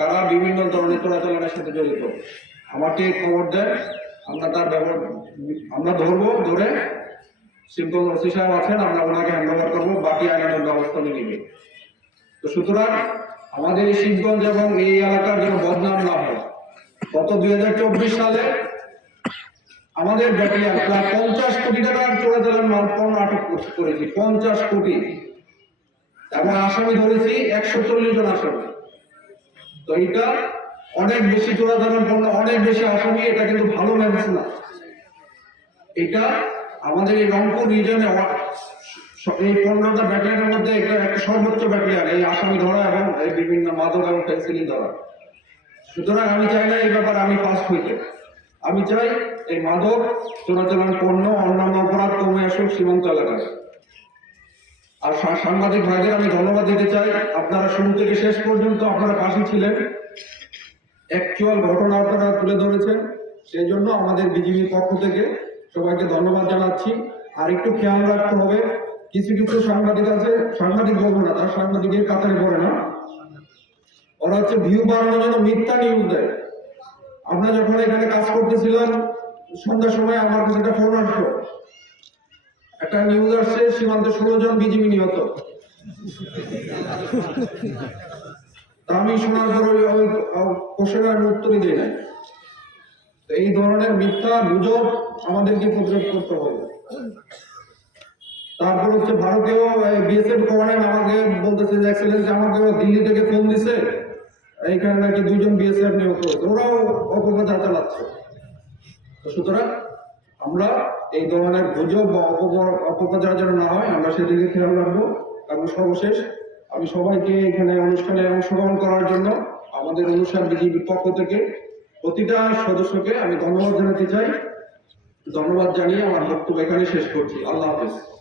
তারা বিভিন্ন ধরনের চোরাচালানের সাথে জড়িত। আমাকে খবর দেয় আমরা তার ব্যবহার, আমরা ধরবো, ধরে সিম্পল ওসি সাহেব আছেন, আমরা ওনাকে হ্যান্ড ওভার করব, বাকি আইনের ব্যবস্থা নিয়ে নিবে। তো সুতরাং আমাদের এই শিবগঞ্জ এবং এই এলাকার যেন বদনাম না হয়, গত দুই হাজার চব্বিশ সালে আমাদের ব্যাটালিয়ান প্রায় পঞ্চাশ কোটি টাকার চোরাচালান মাল পণ্য আটক করেছি পঞ্চাশ কোটি। এবং আসামি ধরেছি, একশো চল্লিশ জন আসামি। তো এটা অনেক বেশি চোরাচালান পণ্য অনেক বেশি আসামি এটা কিন্তু ভালো ম্যানেজ না। এটা আমাদের এই রংপুর রিজনে এই পনেরোটা ব্যাটালিয়নের মধ্যে এটা একটা সর্বোচ্চ ব্যাটালিয়ন এই আসামি ধরা এবং এই বিভিন্ন মাদক এবং পেন্সিলিং ধরা। সুতরাং আমি চাই না এই ব্যাপারে আমি ফার্স্ট হইতে আমি চাই এই মাদক, চোরাচালান পণ্য, অন্যান্য অপরাধ কমে আসুক, সীমান্ত এলাকায়। আর সাংবাদিক ভাইদের আমি ধন্যবাদ দিতে চাই। আপনারা শুরু থেকে শেষ পর্যন্ত আপনারা পাশে ছিলেন। অ্যাকচুয়াল ঘটনা আপনারা তুলে ধরেছেন। সেই জন্য আমাদের বিজিবির পক্ষ থেকে সবাইকে ধন্যবাদ জানাচ্ছি। আর একটু খেয়াল রাখতে হবে, কিছু কিছু সাংবাদিক আছে, সাংবাদিক বলব না, তার সাংবাদিকের কাতারে পড়ে না। ওরা হচ্ছে ভিউ বাড়ানোর জন্য মিথ্যা নিউজ দেয়। আমরা যখন এখানে কাজ করতেছিলাম সন্ধ্যার সময় আমার কাছে একটা ফোন একটা নিউজ আসছে, সীমান্তে ষোলো জন বিজিবি নিহত। আমি শোনার পরে ওই উত্তরই দিই নাই। এই ধরনের মিথ্যা গুজব আমাদেরকে প্রতিরোধ করতে হবে। তারপর হচ্ছে ভারতীয় বিএসএফ কমান্ডার আমাকে বলতেছে যে এক্সেলেন্স আমাকে দিল্লি থেকে ফোন দিছে। এইখানে নাকি দুইজন বিএসএফ নিয়োগ করেছে ওরাও অপপ্রচার চালাচ্ছে। সুতরাং আমরা এই ধরনের গুজব বা অপপ্র- অপপ্রচার যেন না হয়, আমরা সেদিকে খেয়াল রাখব। এবং সর্বশেষ, আমি সবাইকে এখানে অনুষ্ঠানে অংশগ্রহণ করার জন্য আমাদের অনুষ্ঠান বিজেপির পক্ষ থেকে প্রতিটা সদস্যকে আমি ধন্যবাদ জানাতে চাই। ধন্যবাদ জানিয়ে আমার বক্তব্য এখানে শেষ করছি। আল্লাহ হাফেজ।